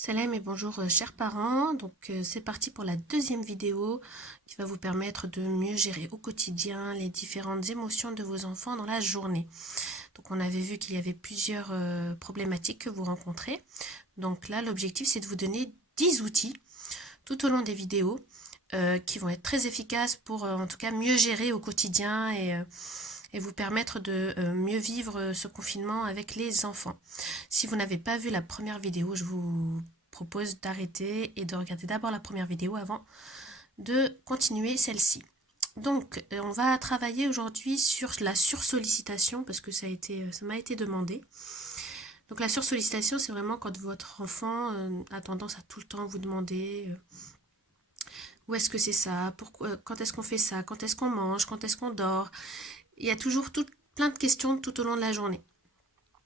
Salam et bonjour chers parents, donc c'est parti pour la deuxième vidéo qui va vous permettre de mieux gérer au quotidien les différentes émotions de vos enfants dans la journée. Donc on avait vu qu'il y avait plusieurs problématiques que vous rencontrez. Donc là l'objectif c'est de vous donner 10 outils tout au long des vidéos qui vont être très efficaces pour en tout cas mieux gérer au quotidien et vous permettre de mieux vivre ce confinement avec les enfants. Si vous n'avez pas vu la première vidéo, je vous propose d'arrêter et de regarder d'abord la première vidéo avant de continuer celle-ci. Donc, on va travailler aujourd'hui sur la sursollicitation parce que ça m'a été demandé. Donc, la sursollicitation, c'est vraiment quand votre enfant a tendance à tout le temps vous demander où est-ce que c'est ça, pourquoi, quand est-ce qu'on fait ça, quand est-ce qu'on mange, quand est-ce qu'on dort. Il y a toujours plein de questions tout au long de la journée.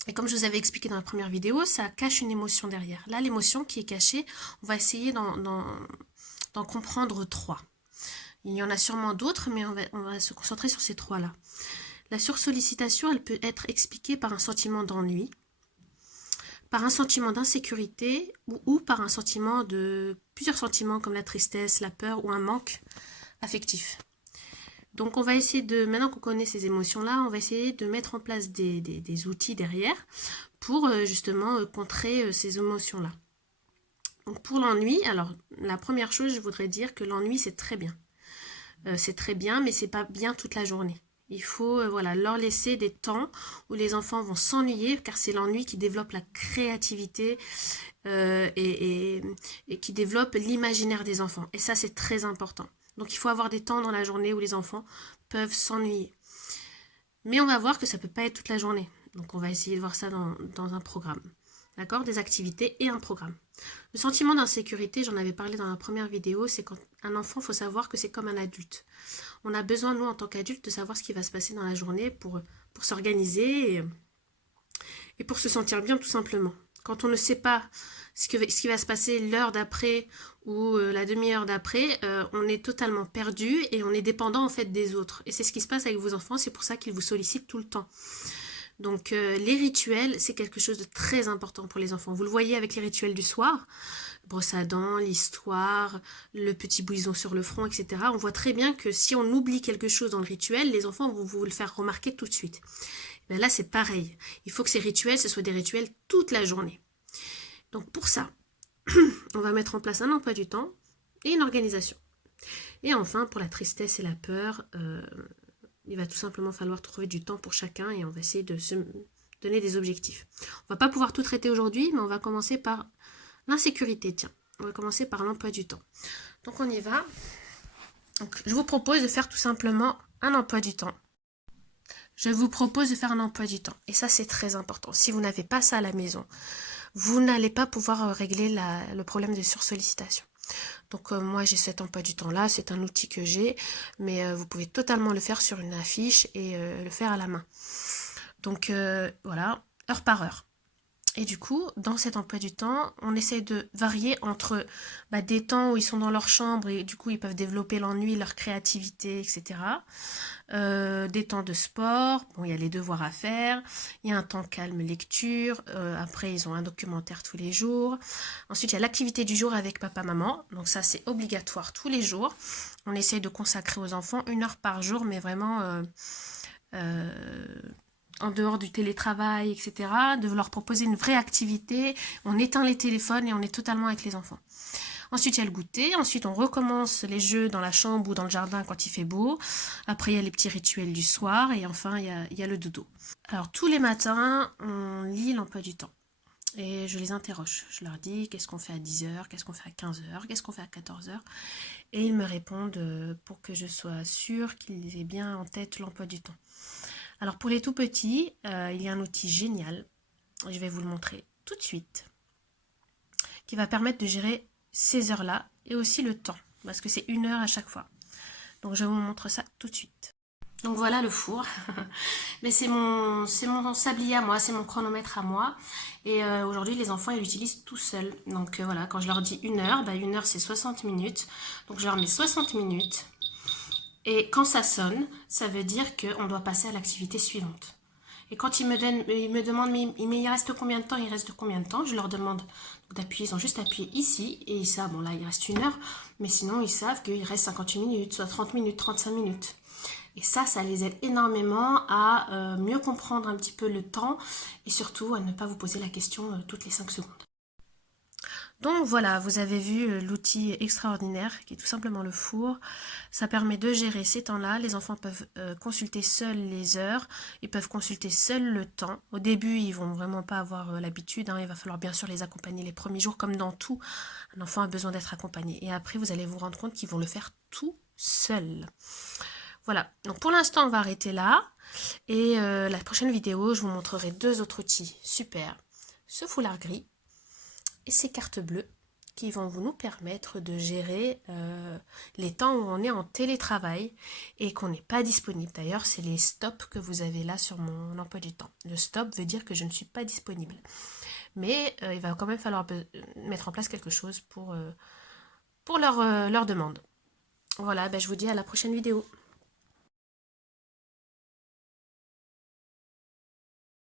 Et comme je vous avais expliqué dans la première vidéo, ça cache une émotion derrière. Là, l'émotion qui est cachée, on va essayer d'en comprendre 3. Il y en a sûrement d'autres, mais on va se concentrer sur ces 3-là. La sursollicitation, elle peut être expliquée par un sentiment d'ennui, par un sentiment d'insécurité ou par un sentiment plusieurs sentiments comme la tristesse, la peur ou un manque affectif. Donc on va essayer maintenant qu'on connaît ces émotions-là, on va essayer de mettre en place des outils derrière pour justement contrer ces émotions-là. Donc pour l'ennui, alors la première chose, je voudrais dire que l'ennui c'est très bien. C'est très bien, mais c'est pas bien toute la journée. Il faut leur laisser des temps où les enfants vont s'ennuyer, car c'est l'ennui qui développe la créativité et qui développe l'imaginaire des enfants. Et ça, c'est très important. Donc il faut avoir des temps dans la journée où les enfants peuvent s'ennuyer. Mais on va voir que ça ne peut pas être toute la journée. Donc on va essayer de voir ça dans un programme. D'accord? Des activités et un programme. Le sentiment d'insécurité, j'en avais parlé dans la première vidéo, c'est quand un enfant, il faut savoir que c'est comme un adulte. On a besoin, nous, en tant qu'adultes, de savoir ce qui va se passer dans la journée pour s'organiser et pour se sentir bien, tout simplement. Quand on ne sait pas ce qui va se passer l'heure d'après ou la demi-heure d'après, on est totalement perdu et on est dépendant en fait des autres. Et c'est ce qui se passe avec vos enfants, c'est pour ça qu'ils vous sollicitent tout le temps. Donc les rituels, c'est quelque chose de très important pour les enfants. Vous le voyez avec les rituels du soir, brosse à dents, l'histoire, le petit bouillon sur le front, etc. On voit très bien que si on oublie quelque chose dans le rituel, les enfants vont vous le faire remarquer tout de suite. Ben là, c'est pareil. Il faut que ces rituels, ce soient des rituels toute la journée. Donc pour ça, on va mettre en place un emploi du temps et une organisation. Et enfin, pour la tristesse et la peur, il va tout simplement falloir trouver du temps pour chacun et on va essayer de se donner des objectifs. On va pas pouvoir tout traiter aujourd'hui, mais on va commencer par l'insécurité. Tiens, on va commencer par l'emploi du temps. Donc on y va. Donc, je vous propose de faire tout simplement un emploi du temps. Je vous propose de faire un emploi du temps. Et ça, c'est très important. Si vous n'avez pas ça à la maison, vous n'allez pas pouvoir régler le problème de sursollicitation. Donc moi j'ai cet emploi du temps là, c'est un outil que j'ai, mais vous pouvez totalement le faire sur une affiche et le faire à la main. Donc voilà, heure par heure. Et du coup, dans cet emploi du temps, on essaie de varier entre des temps où ils sont dans leur chambre et du coup ils peuvent développer l'ennui, leur créativité, etc. Des temps de sport, bon il y a les devoirs à faire, il y a un temps calme lecture, après ils ont un documentaire tous les jours, ensuite il y a l'activité du jour avec papa-maman, donc ça c'est obligatoire tous les jours, on essaie de consacrer aux enfants 1 heure par jour, mais vraiment en dehors du télétravail, etc., de leur proposer une vraie activité, on éteint les téléphones et on est totalement avec les enfants. Ensuite, il y a le goûter. Ensuite, on recommence les jeux dans la chambre ou dans le jardin quand il fait beau. Après, il y a les petits rituels du soir. Et enfin, il y a le dodo. Alors, tous les matins, on lit l'emploi du temps. Et je les interroge. Je leur dis qu'est-ce qu'on fait à 10h, qu'est-ce qu'on fait à 15h, qu'est-ce qu'on fait à 14h. Et ils me répondent pour que je sois sûre qu'ils aient bien en tête l'emploi du temps. Alors, pour les tout petits, il y a un outil génial. Je vais vous le montrer tout de suite. Qui va permettre de gérer ces heures-là et aussi le temps, parce que c'est 1 heure à chaque fois. Donc je vous montre ça tout de suite. Donc voilà le four, mais c'est mon sablier à moi, c'est mon chronomètre à moi, et aujourd'hui les enfants ils l'utilisent tout seuls. Donc voilà, quand je leur dis 1 heure, 1 heure c'est 60 minutes, donc je leur mets 60 minutes, et quand ça sonne, ça veut dire qu'on doit passer à l'activité suivante. Et quand ils me demandent, mais il reste combien de temps, il reste combien de temps, je leur demande d'appuyer, ils ont juste appuyé ici, et ils savent, bon là il reste 1 heure, mais sinon ils savent qu'il reste 58 minutes, soit 30 minutes, 35 minutes. Et ça les aide énormément à mieux comprendre un petit peu le temps, et surtout à ne pas vous poser la question toutes les 5 secondes. Donc voilà, vous avez vu l'outil extraordinaire qui est tout simplement le four. Ça permet de gérer ces temps-là. Les enfants peuvent consulter seuls les heures, ils peuvent consulter seuls le temps. Au début, ils vont vraiment pas avoir l'habitude, hein. Il va falloir bien sûr les accompagner les premiers jours, comme dans tout. Un enfant a besoin d'être accompagné. Et après, vous allez vous rendre compte qu'ils vont le faire tout seuls. Voilà, donc pour l'instant, on va arrêter là. Et la prochaine vidéo, je vous montrerai 2 autres outils super. Ce foulard gris et ces cartes bleues qui vont nous permettre de gérer les temps où on est en télétravail et qu'on n'est pas disponible. D'ailleurs, c'est les stops que vous avez là sur mon emploi du temps. Le stop veut dire que je ne suis pas disponible. Mais il va quand même falloir mettre en place quelque chose pour leur demande. Voilà, je vous dis à la prochaine vidéo.